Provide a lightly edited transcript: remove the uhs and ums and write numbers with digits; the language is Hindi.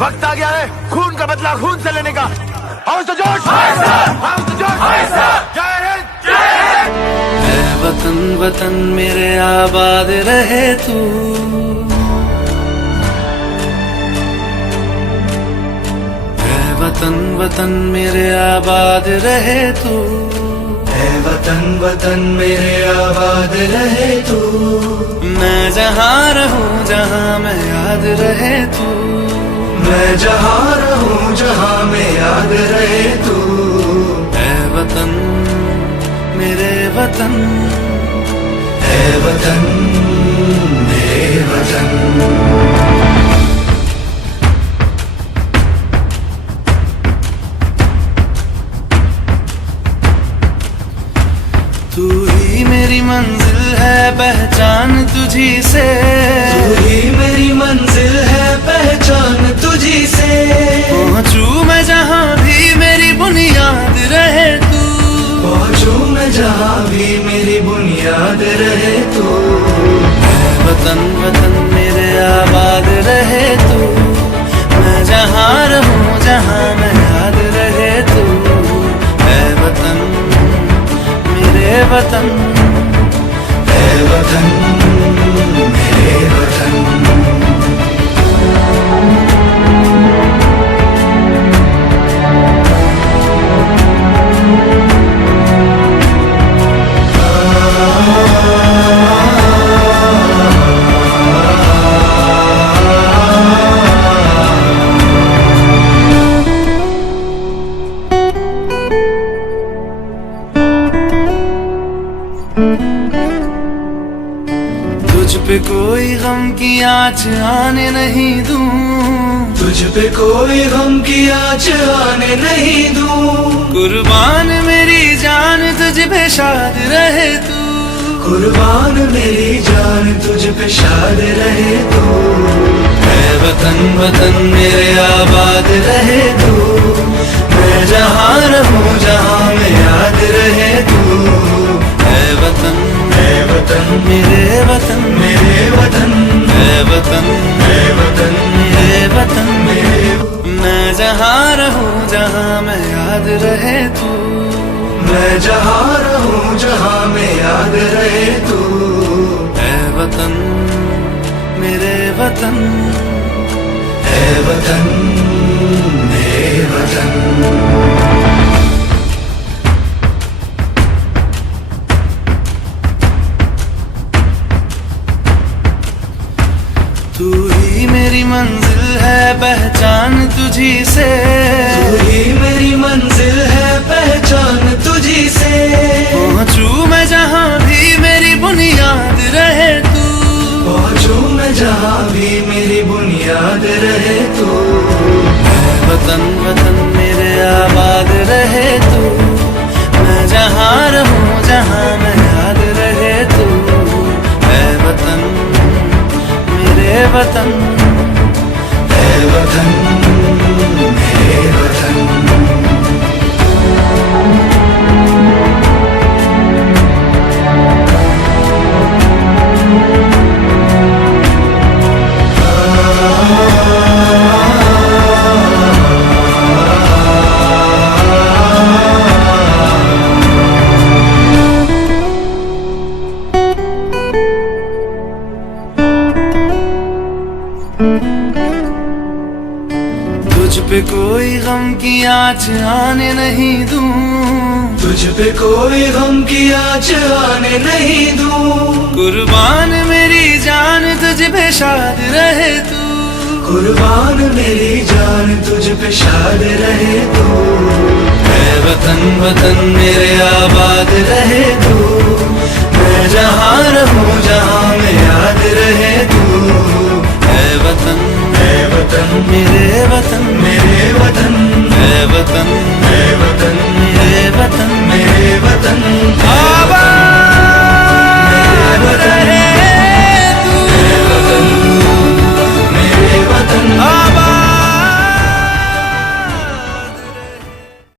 वक्त आ गया है खून का बदला खून से लेने का। हाउस द जोश, हाउस द जोश, जय हिंद, जय हिंद। ऐ वतन वतन मेरे आबाद रहे तू, ऐ वतन वतन मेरे आबाद रहे तू, ऐ वतन वतन मेरे आबाद रहे तू। मैं जहाँ रहूं जहाँ मैं याद रहे तू, मैं जहाँ रहूं जहाँ में याद रहे तू। ऐ वतन मेरे वतन, ऐ वतन मेरे वतन। तू ही मेरी मंजिल है पहचान तुझी से, तू ही मेरी मंजिल है पहचान तुझी से। पहुँचूं मैं जहाँ भी मेरी बुनियाद रहे तू, पहुँचूं मैं जहाँ भी मेरी बुनियाद रहे तू। ऐ वतन वतन मेरे आबाद रहे तू, मैं जहाँ रहूं जहाँ मैं याद रहे तू। ऐ वतन मेरे वतन, ऐ वतन मेरे वतन। तुझ पे कोई गम की आँच आने नहीं दूं, तुझ पे कोई गम की आँच आने नहीं दूं। कुर्बान मेरी जान तुझ पे शाद रहे तू, कुर्बान मेरी जान तुझ पे शाद रहे तू। ऐ वतन वतन मेरे आबाद रहे तू, मैं जहाँ रहूं जहाँ मैं याद रहे तू। ऐ वतन मेरे वतन, मेरे वतन, ऐ वतन मेरे वतन, मेरे। मैं जहाँ रहूं जहाँ मैं याद रहे तू, मैं जहाँ रहूं जहाँ में याद रहे तू। ऐ वतन मेरे वतन, ऐ वतन मेरे वतन। तू ही मेरी मंजिल है पहचान तुझी से, तू ही मेरी मंजिल है पहचान तुझी से। पहुँचूं मैं जहाँ भी मेरी बुनियाद रहे तू, पहुँचूं मैं जहाँ भी मेरी बुनियाद रहे तू। ऐ वतन वतन मेरे आबाद रहे तू, मैं जहाँ रहूं जहाँ मैं याद रहे तू। ऐ वतन मेरे वतन, ऐ वतन मेरे वतन। तुझ पे कोई गम की आँच आने नहीं दूं, तुझ पे कोई गम की आँच आने नहीं दूं। कुर्बान मेरी जान तुझ पे शाद रहे तू, कुर्बान मेरी जान तुझ पे शाद रहे तू। ऐ वतन वतन मेरे आबाद रहे तू, मैं जहाँ रहूं जहाँ मैं याद रहे तू। ऐ वतन मेरे वतन, मेरे वतन, ऐ वतन ऐ वतन मेरे वतन, मेरे वतन।